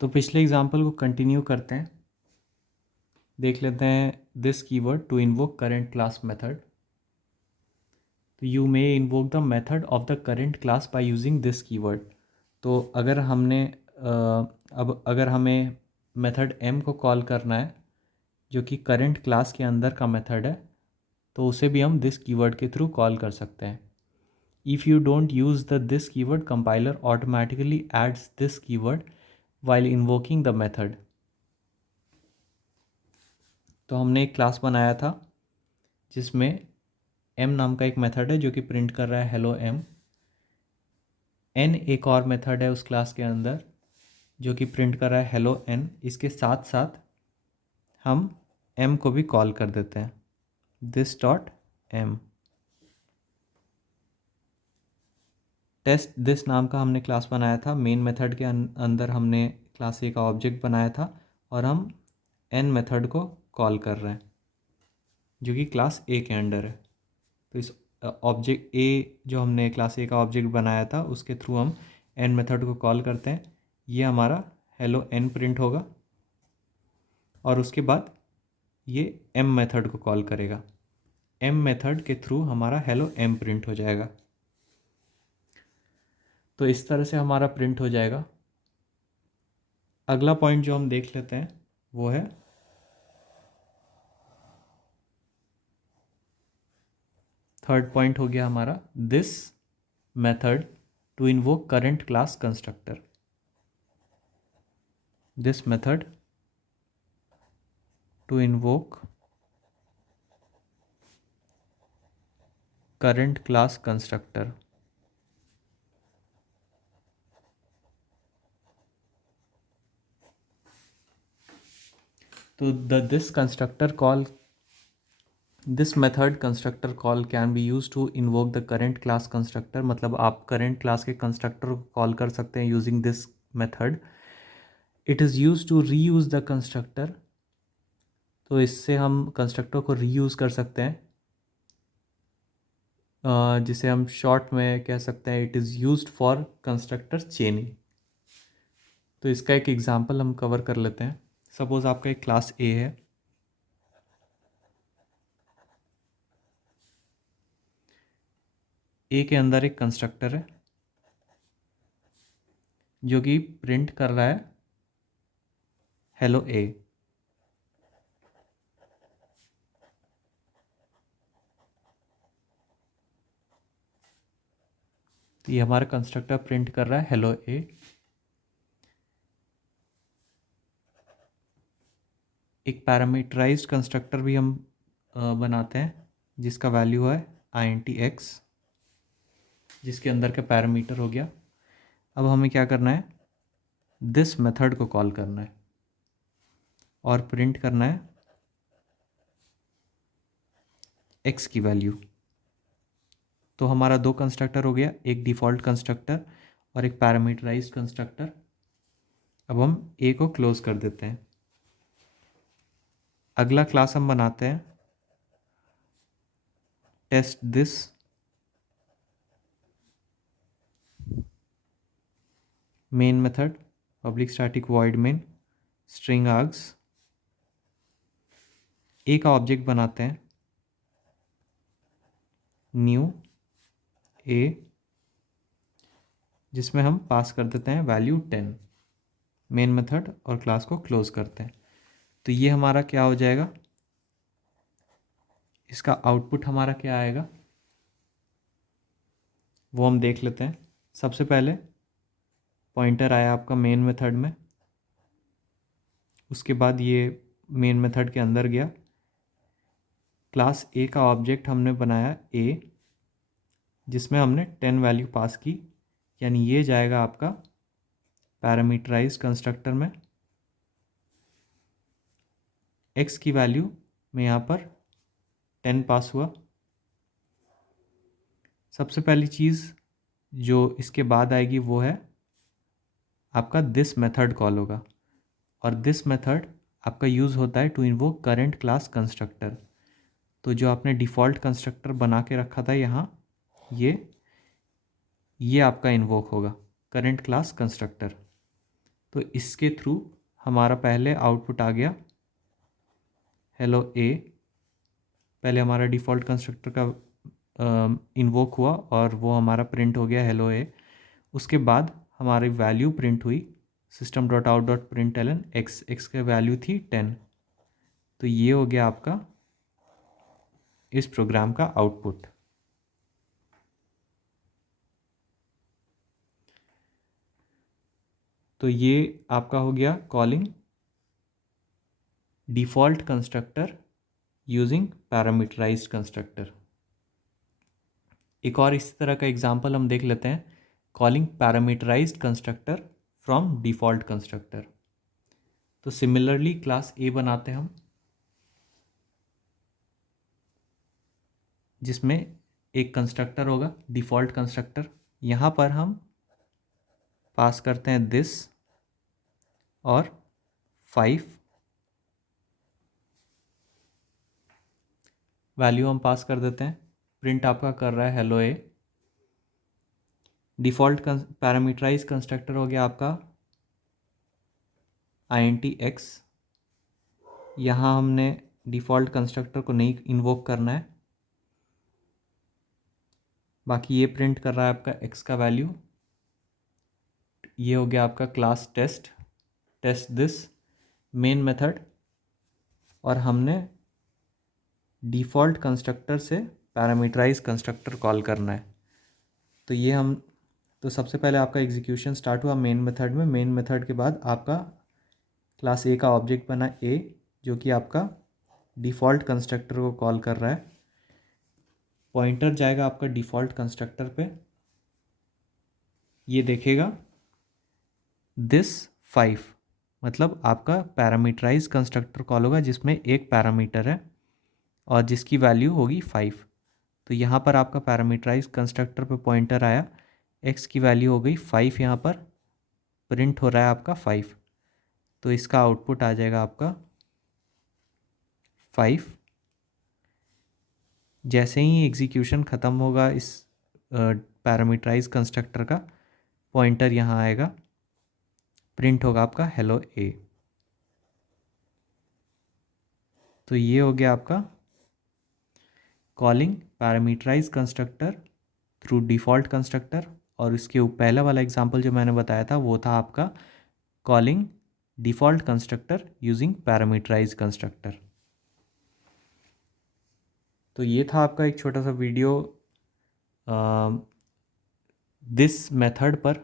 तो पिछले एग्जाम्पल को कंटिन्यू करते हैं, देख लेते हैं this keyword to invoke current class method. तो you may invoke the method of the current class by using this keyword. तो अगर हमने अब अगर हमें मेथड m को कॉल करना है जो कि करेंट क्लास के अंदर का मेथड है, तो उसे भी हम दिस कीवर्ड के थ्रू कॉल कर सकते हैं। If you don't use the this keyword, compiler automatically adds this keyword while invoking the method। तो हमने एक क्लास बनाया था जिसमें m नाम का एक मेथड है जो कि प्रिंट कर रहा है हेलो m। n एक और मेथड है उस क्लास के अंदर जो कि प्रिंट कर रहा है हेलो n। इसके साथ साथ हम m को भी कॉल कर देते हैं, this dot m। Test this नाम का हमने क्लास बनाया था, मेन मेथड के अंदर हमने क्लास ए का ऑब्जेक्ट बनाया था और हम n मेथड को कॉल कर रहे हैं जो कि क्लास ए के अंडर है। तो इस ऑब्जेक्ट ए जो हमने क्लास ए का ऑब्जेक्ट बनाया था उसके थ्रू हम एन मेथड को कॉल करते हैं। ये हमारा हेलो एन प्रिंट होगा और उसके बाद ये एम मेथड को कॉल करेगा। एम मेथड के थ्रू हमारा हेलो एम प्रिंट हो जाएगा। तो इस तरह से हमारा प्रिंट हो जाएगा। अगला पॉइंट जो हम देख लेते हैं वो है थर्ड पॉइंट हो गया हमारा, this method to invoke current class constructor. This method to invoke current class constructor. तो this method constructor call can be use to invoke the current class constructor. मतलब आप करेंट क्लास के constructor को call कर सकते हैं using this method. It is use to reuse the constructor. तो इससे हम कंस्ट्रक्टर को री यूज़ कर सकते हैं, जिसे हम शॉर्ट में कह सकते हैं it is used for constructor चेनिंग। तो इसका एक एग्जांपल हम कवर कर लेते हैं। सपोज़ आपका एक क्लास ए है, ए के अंदर एक कंस्ट्रक्टर है जो कि प्रिंट कर रहा है हेलो ए। तो ये हमारा कंस्ट्रक्टर प्रिंट कर रहा है हेलो ए। एक पैरामीटराइज्ड कंस्ट्रक्टर भी हम बनाते हैं जिसका वैल्यू है int x, जिसके अंदर का पैरामीटर हो गया। अब हमें क्या करना है, दिस मेथड को कॉल करना है और प्रिंट करना है x की वैल्यू। तो हमारा दो कंस्ट्रक्टर हो गया, एक डिफ़ॉल्ट कंस्ट्रक्टर और एक पैरामीटराइज्ड कंस्ट्रक्टर। अब हम ए को क्लोज कर देते हैं। अगला क्लास हम बनाते हैं test this. Main method public static void main string args. A का ऑब्जेक्ट बनाते हैं न्यू ए, जिसमें हम पास कर देते हैं वैल्यू 10। मेन मेथड और क्लास को क्लोज करते हैं। तो ये हमारा क्या हो जाएगा, इसका आउटपुट हमारा क्या आएगा वो हम देख लेते हैं। सबसे पहले पॉइंटर आया आपका मेन मेथड में, उसके बाद ये मेन मेथड के अंदर गया। क्लास ए का ऑब्जेक्ट हमने बनाया ए, जिसमें हमने 10 वैल्यू पास की, यानी ये जाएगा आपका पैरामीटराइज कंस्ट्रक्टर में। x की वैल्यू में यहाँ पर 10 पास हुआ। सबसे पहली चीज़ जो इसके बाद आएगी वो है आपका दिस मेथड कॉल होगा, और दिस मेथड आपका यूज़ होता है to invoke current class constructor. तो जो आपने डिफ़ॉल्ट कंस्ट्रक्टर बना के रखा था यहाँ, ये आपका इन्वोक होगा करंट क्लास कंस्ट्रक्टर। तो इसके थ्रू हमारा पहले आउटपुट आ गया हेलो ए। पहले हमारा डिफ़ॉल्ट कंस्ट्रक्टर का इन्वोक हुआ और वो हमारा प्रिंट हो गया हेलो ए। उसके बाद हमारी वैल्यू प्रिंट हुई system dot out dot print L N X. X का वैल्यू थी 10। तो ये हो गया आपका इस प्रोग्राम का आउटपुट। तो ये आपका हो गया calling default constructor using parameterized constructor. एक और इसी तरह का एग्जांपल हम देख लेते हैं, calling parameterized constructor from default constructor. तो सिमिलरली क्लास ए बनाते हैं हम, जिसमें एक कंस्ट्रक्टर होगा डिफ़ॉल्ट कंस्ट्रक्टर। यहाँ पर हम पास करते हैं दिस और 5 वैल्यू हम पास कर देते हैं। प्रिंट आपका कर रहा है हेलो ए। डिफ़ॉल्ट पैरामीटराइज कंस्ट्रक्टर हो गया आपका int x। यहाँ हमने डिफ़ॉल्ट कंस्ट्रक्टर को नहीं इन्वोक करना है, बाकी ये प्रिंट कर रहा है आपका x का वैल्यू। ये हो गया आपका class test, test this main method, और हमने डिफ़ॉल्ट कंस्ट्रक्टर से पैरामीटराइज कंस्ट्रक्टर कॉल करना है। तो ये हम तो सबसे पहले आपका एग्जीक्यूशन स्टार्ट हुआ मेन मेथड में। मेन मेथड के बाद आपका क्लास ए का ऑब्जेक्ट बना ए, जो कि आपका डिफ़ॉल्ट कंस्ट्रक्टर को कॉल कर रहा है। पॉइंटर जाएगा आपका डिफ़ॉल्ट कंस्ट्रक्टर पे, ये देखेगा दिस 5, मतलब आपका पैरामीटराइज कंस्ट्रक्टर कॉल होगा जिसमें एक पैरामीटर है और जिसकी वैल्यू होगी 5। तो यहाँ पर आपका पैरामीटराइज कंस्ट्रक्टर पे पॉइंटर आया, x की वैल्यू हो गई 5, यहाँ पर प्रिंट हो रहा है आपका 5। तो इसका आउटपुट आ जाएगा आपका 5। जैसे ही एग्जीक्यूशन ख़त्म होगा इस पैरामीटराइज कंस्ट्रक्टर का, पॉइंटर यहाँ आएगा, प्रिंट होगा आपका हेलो ए। तो ये हो गया आपका calling parameterize constructor through default constructor. और इसके पहला वाला एग्जांपल जो मैंने बताया था वो था आपका calling default constructor using parameterize constructor. तो ये था आपका एक छोटा सा वीडियो दिस मेथड पर,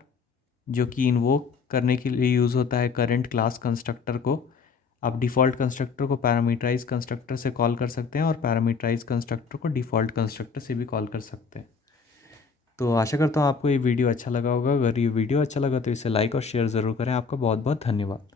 जो कि इन्वोक करने के लिए यूज़ होता है करंट क्लास कंस्ट्रक्टर को। आप डिफ़ॉल्ट कंस्ट्रक्टर को पैरामीटराइज कंस्ट्रक्टर से कॉल कर सकते हैं और पैरामीटराइज कंस्ट्रक्टर को डिफ़ॉल्ट कंस्ट्रक्टर से भी कॉल कर सकते हैं। तो आशा करता हूँ आपको ये वीडियो अच्छा लगा होगा। अगर ये वीडियो अच्छा लगा तो इसे लाइक और शेयर ज़रूर करें। आपका बहुत बहुत धन्यवाद।